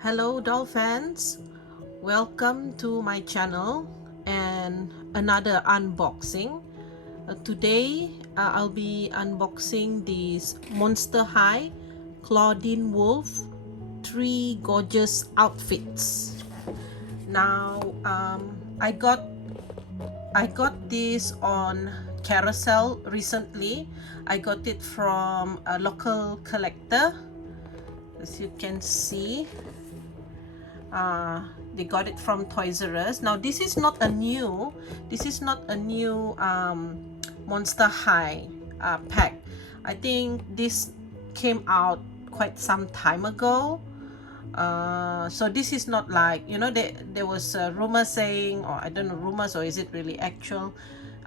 Hello doll fans, welcome to my channel and another unboxing. Today I'll be unboxing these Monster High Clawdeen Wolf 3 gorgeous outfits. Now I got this on Carousel recently. I got it from a local collector. As you can see, they got it from Toys R Us. Now this is not a new Monster High pack. I think this came out quite some time ago. So this is not like, you know, there was a rumor saying, or I don't know, rumors or is it really actual,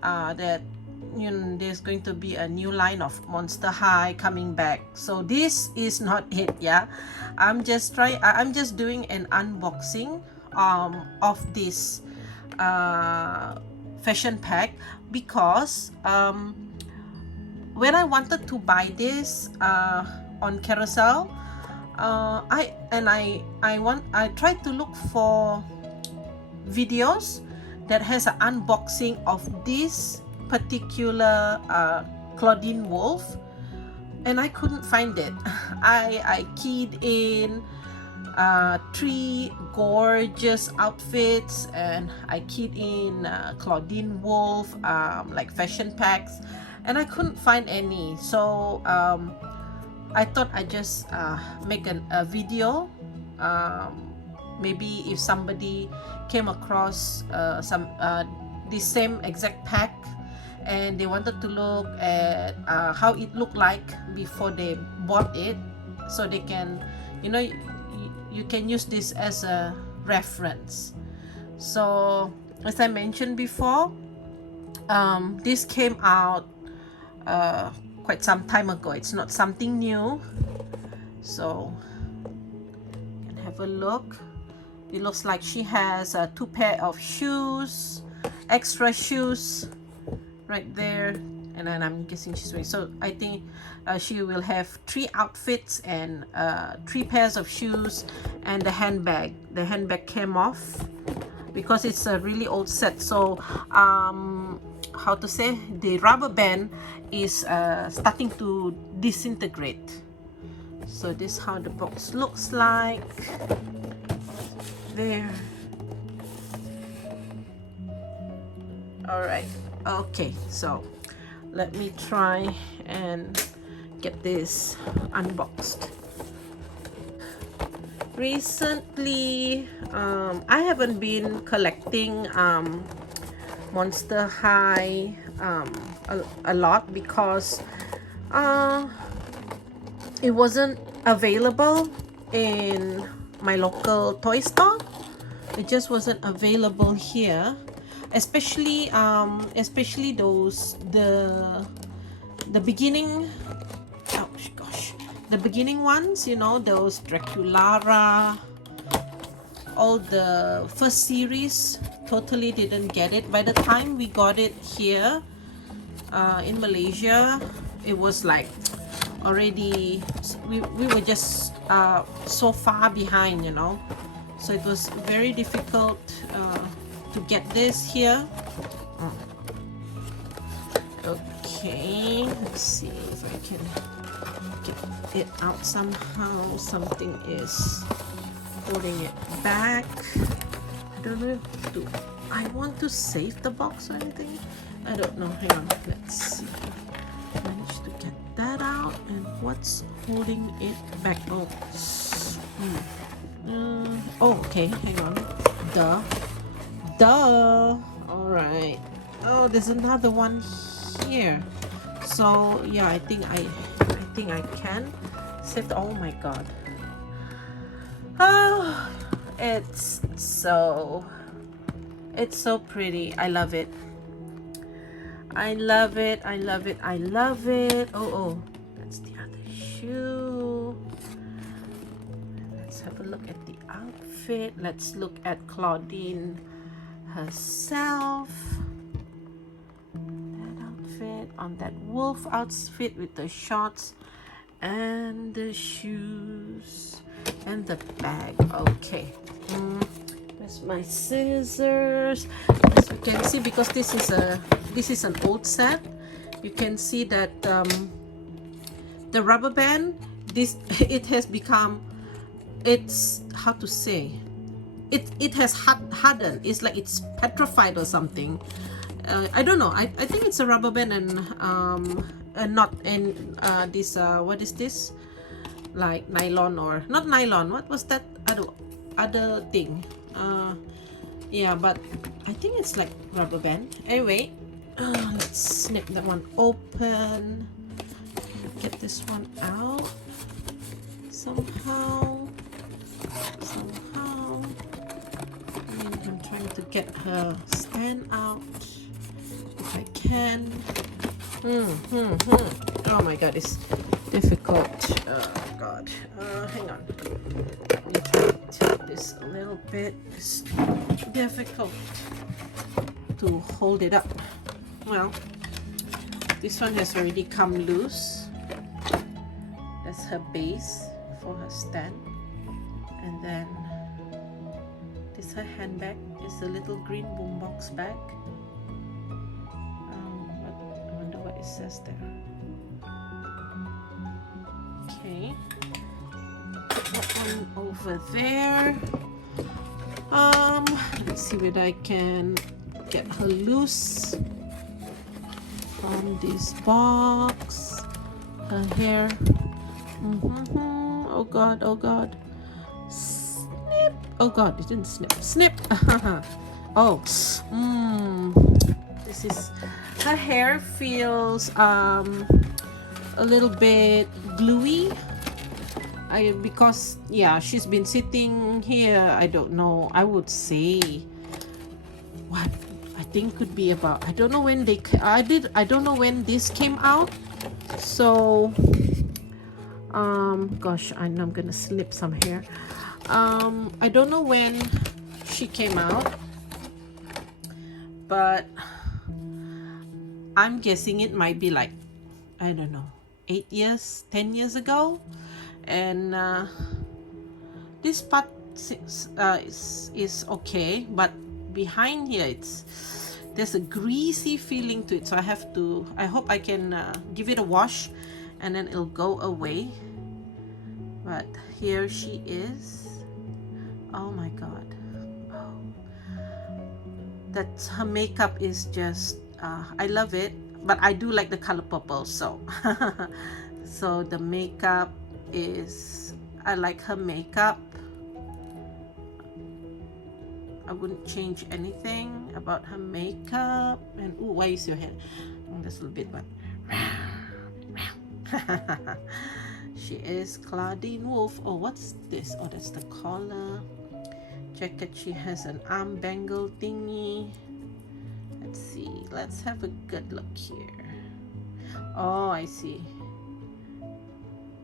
that there's going to be a new line of Monster High coming back. So this is not it. Yeah, I'm just doing an unboxing of this fashion pack, because when I wanted to buy this on Carousel, I tried to look for videos that has an unboxing of this particular Clawdeen Wolf, and I couldn't find it. I keyed in 3 gorgeous outfits, and I keyed in Clawdeen Wolf like fashion packs, and I couldn't find any. So I thought I'd just make a video. Maybe if somebody came across the same exact pack and they wanted to look at how it looked like before they bought it, so they can, you can use this as a reference. So as I mentioned before, this came out quite some time ago. It's not something new. So you can have a look. It looks like she has 2 pair of shoes, extra shoes right there, and then I'm guessing she's wearing, so I think she will have 3 outfits and 3 pairs of shoes, and the handbag came off because it's a really old set. So how to say, the rubber band is starting to disintegrate. So this is how the box looks like there. All right, okay, so let me try and get this unboxed. Recently I haven't been collecting Monster High a lot, because it wasn't available in my local toy store. It just wasn't available here, especially those the beginning, oh gosh, the beginning ones, those Draculara, all the first series. Totally didn't get it. By the time we got it here in Malaysia, it was like already, we were just so far behind, so it was very difficult to get this here. Okay, let's see if I can get it out somehow. Something is holding it back. I don't know if I want to save the box or anything. I don't know. Hang on, let's see. Managed to get that out, and what's holding it back? Oh, oh, okay, hang on. Duh. All right. Oh, there's another one here. So yeah, I think I can save the, oh my god. Oh, it's so pretty. I love it. I love it. Oh, that's the other shoe. Let's have a look at the outfit. Let's look at Clawdeen herself. That outfit, on that wolf outfit with the shorts and the shoes. and the bag. Okay. There's my scissors. As you can see, because this is an old set, you can see that the rubber band, it has become, it's, how to say, it has hardened. It's like it's petrified or something. I don't know. I think it's a rubber band and not and this what is this, like nylon, or not nylon, what was that other thing, yeah, but I think it's like rubber band. Anyway, let's snip that one open, get this one out somehow. I'm trying to get her stand out if I can. Oh my god, it's difficult. Oh god. Hang on. Let me try to tilt this a little bit. It's difficult to hold it up. Well, this one has already come loose. That's her base for her stand. And then this is her handbag. It's a little green boombox bag. I wonder what it says there. Okay, put that one over there. Let's see whether I can get her loose from this box. Her hair. Oh god, oh god. Snip. Oh god, it didn't snip. Snip. Oh. This is, her hair feels a little bit gluey. Because yeah, she's been sitting here, I don't know, I would say what I think could be about, I don't know when I don't know when this came out. So gosh, I know I'm gonna slip some hair. I don't know when she came out, but I'm guessing it might be like, I don't know, 8 years, 10 years ago. And this part is okay, but behind here there's a greasy feeling to it, so I hope I can give it a wash and then it'll go away. But here she is. Oh my god. Oh, her makeup is just I love it, but I do like the color purple, so so the makeup is, I like her makeup. I wouldn't change anything about her makeup. And ooh, why is your hair? That's a little bit, but she is Clawdeen Wolf. Oh, what's this? Oh, that's the collar. Jacket. She has an arm bangle thingy. Let's see. Let's have a good look here. Oh, I see.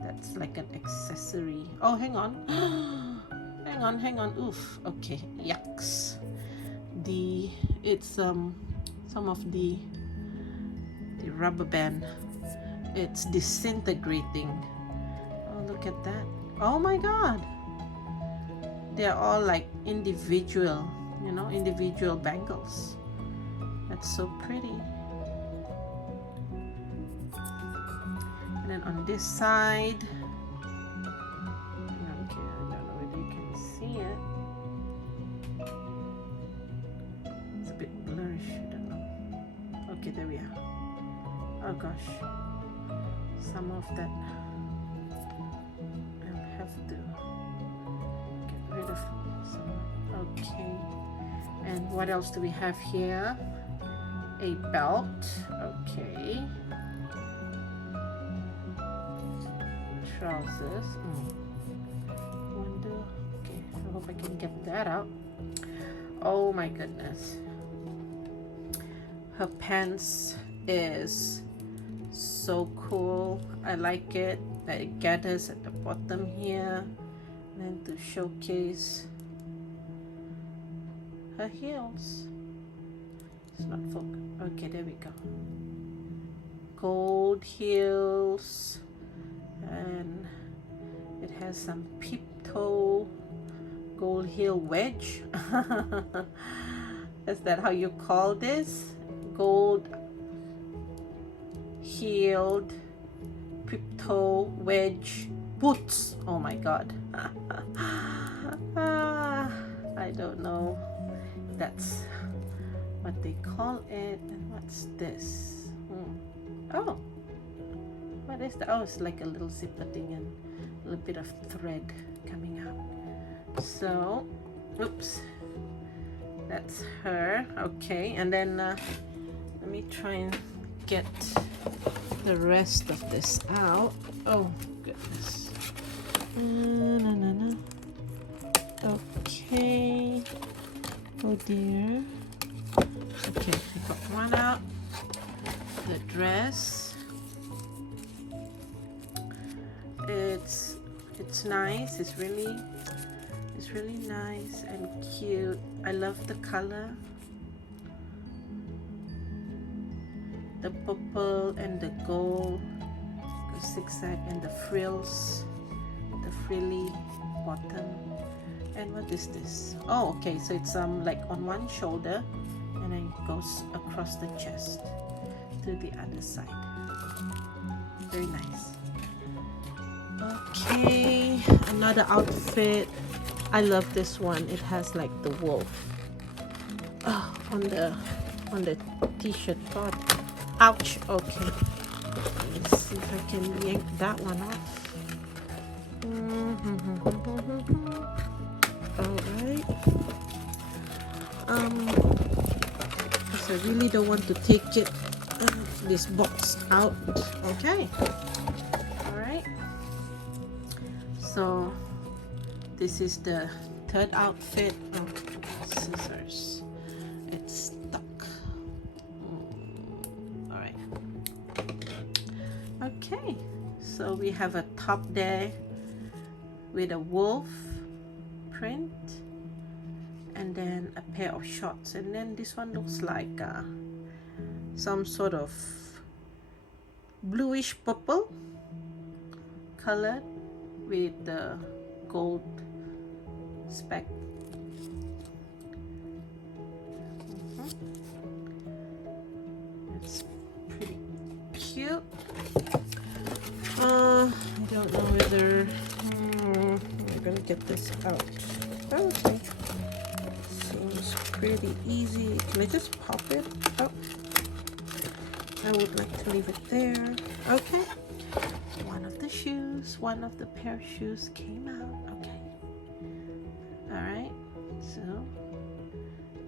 That's like an accessory. Oh, hang on. hang on. Oof. Okay. Yucks. It's some of the rubber band. It's disintegrating. Oh, look at that. Oh my god. They're all like individual, individual bangles. That's so pretty. And then on this side, okay, I don't know whether you can see it. It's a bit blurry, I don't know. Okay, there we are. Oh gosh, some of that I'll have to get rid of some. Okay, and what else do we have here? A belt. Okay. Trousers. Wonder. Okay, I hope I can get that out. Oh my goodness. Her pants is so cool. I like it. That it gathers at the bottom here, and then to showcase her heels. It's not focused. Okay, there we go. Gold heels. And It has some peep toe gold heel wedge. Is that how you call this? Gold heeled peep toe wedge boots. Oh my god. I don't know. That's what they call it. And what's this? Oh, what is that? Oh, it's like a little zipper thing and a little bit of thread coming out. So, oops, that's her. Okay, and then let me try and get the rest of this out. Oh goodness. No. Okay. Oh dear. Okay, I got one out. The dress. It's nice. It's really nice and cute. I love the color. The purple and the gold, the zigzag and the frills, the frilly bottom. And what is this? Oh, okay, so it's like on one shoulder and then it goes across the chest to the other side. Very nice. Okay, another outfit. I love this one. It has like the wolf on the t-shirt part. Ouch. Okay, let's see if I can yank that one off. All right. Because I really don't want to take this box out. Okay. All right. So this is the third outfit. Oh, scissors. It's stuck. All right. Okay. So we have a top there with a wolf print, and then a pair of shorts, and then this one looks like some sort of bluish purple colored with the gold speck. It's pretty cute. I don't know whether we're gonna get this out. Okay, seems pretty easy. Can I just pop it out? I would like to leave it there. Okay, one of the shoes, one of the pair of shoes came out. Okay, all right, so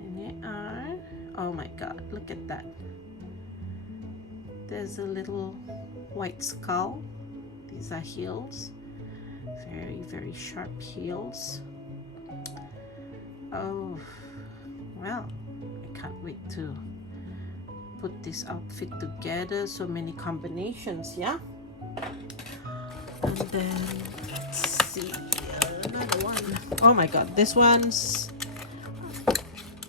and they are, oh my god, look at that. There's a little white skull. These are heels, very sharp heels. Oh well, I can't wait to put this outfit together. So many combinations, yeah. And then let's see, another one. Oh my god, this one's,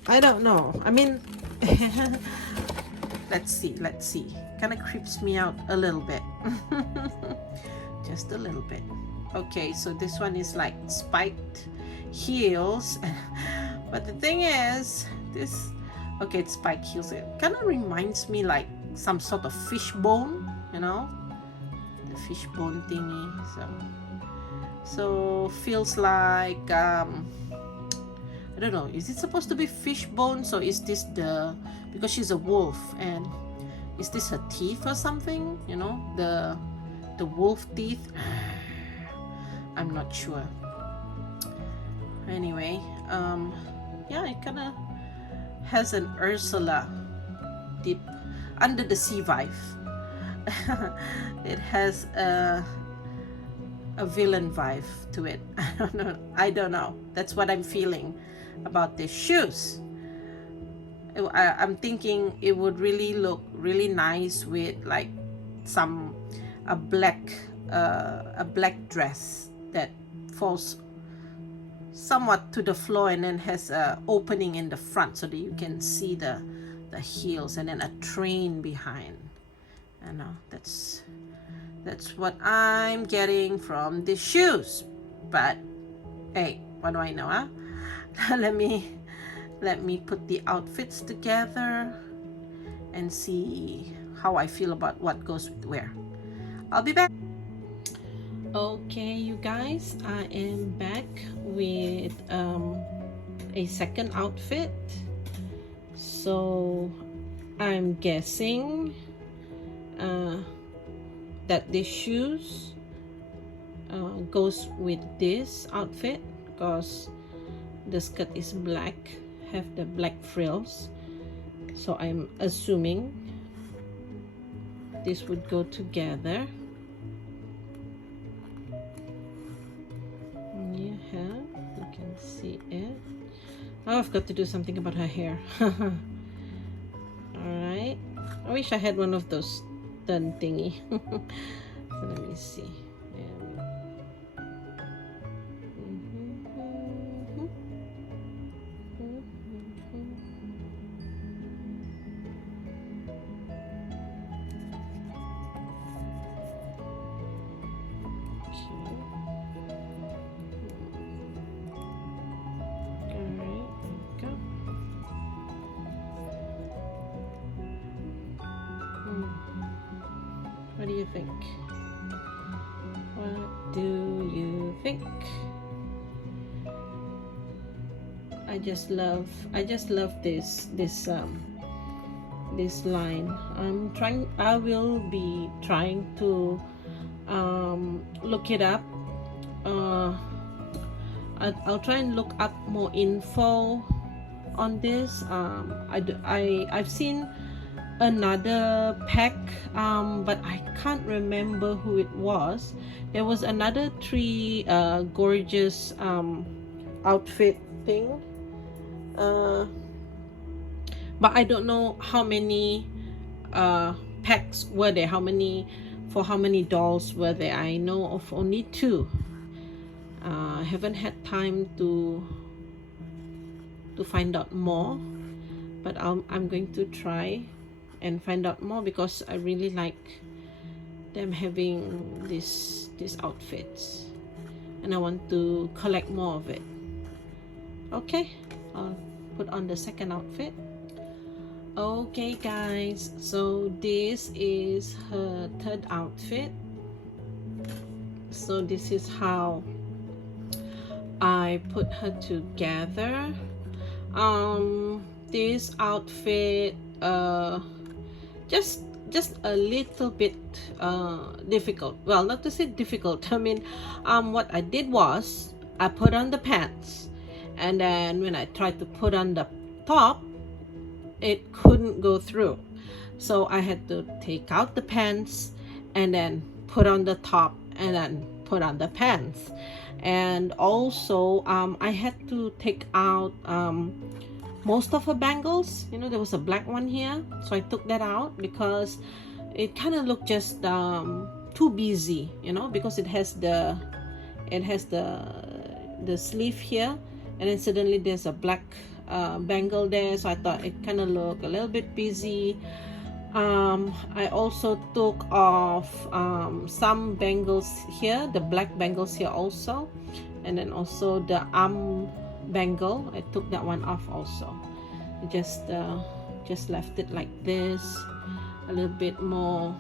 I don't know, I mean let's see, kind of creeps me out a little bit. Just a little bit. Okay, so this one is like spiked heels. But the thing is, this, okay, it's spiked heels. It kind of reminds me like some sort of fishbone, you know, the fishbone thingy. So feels like I don't know, is it supposed to be fishbone? So is this the, because she's a wolf, and is this her teeth or something, you know, the wolf teeth? I'm not sure. Anyway, yeah, it kind of has an Ursula deep under the sea vibe. It has a villain vibe to it. I don't know. That's what I'm feeling about these shoes. I'm thinking it would really look really nice with like a black dress that falls somewhat to the floor and then has a opening in the front so that you can see the heels, and then a train behind. I know that's That's what I'm getting from the shoes. But hey, what do I know, huh? let me put the outfits together and see how I feel about what goes with where. I'll be back. Okay, you guys, I am back with a second outfit. So I'm guessing that these shoes goes with this outfit because the skirt is black, have the black frills. So I'm assuming this would go together. You can see it. Oh, I've got to do something about her hair. Alright. I wish I had one of those turn thingy. So let me see. What do you think? What do you think? I just love this line. I will be trying to look it up. I'll try and look up more info on this. I've seen another pack, but I can't remember who it was. There was another three gorgeous outfit thing, but I don't know how many packs were there, how many dolls were there. I know of only two. I haven't had time to find out more, but I'm going to try and find out more because I really like them having these outfits and I want to collect more of it. Okay, I'll put on the second outfit. Okay guys, so this is her third outfit. So this is how I put her together. This outfit just a little bit difficult. Well, not to say difficult. I mean, what I did was I put on the pants, and then when I tried to put on the top, it couldn't go through. So I had to take out the pants and then put on the top and then put on the pants. And also I had to take out most of her bangles. You know, there was a black one here, so I took that out because it kind of looked just too busy, you know, because it has the sleeve here, and then suddenly there's a black bangle there, so I thought it kind of looked a little bit busy. I also took off some bangles here, the black bangles here also, and then also the arm bangle, I took that one off also. I just left it like this, a little bit more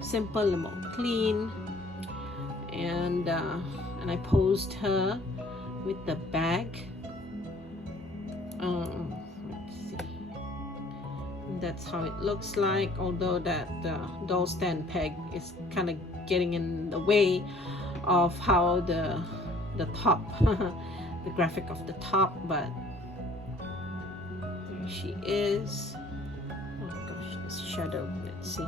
simple, a little more clean, and I posed her with the bag. Let's see. That's how it looks like, although that doll stand peg is kind of getting in the way of how the top the graphic of the top, but there she is. Oh gosh, this shadow, let's see,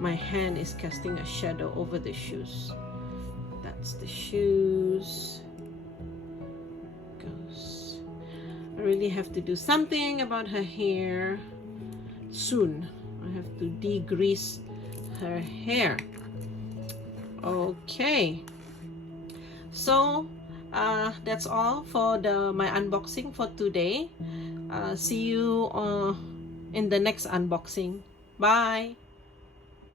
my hand is casting a shadow over the shoes. That's the shoes. Goes. I really have to do something about her hair soon. I have to degrease her hair. Okay, so that's all for my unboxing for today. See you in the next unboxing. Bye.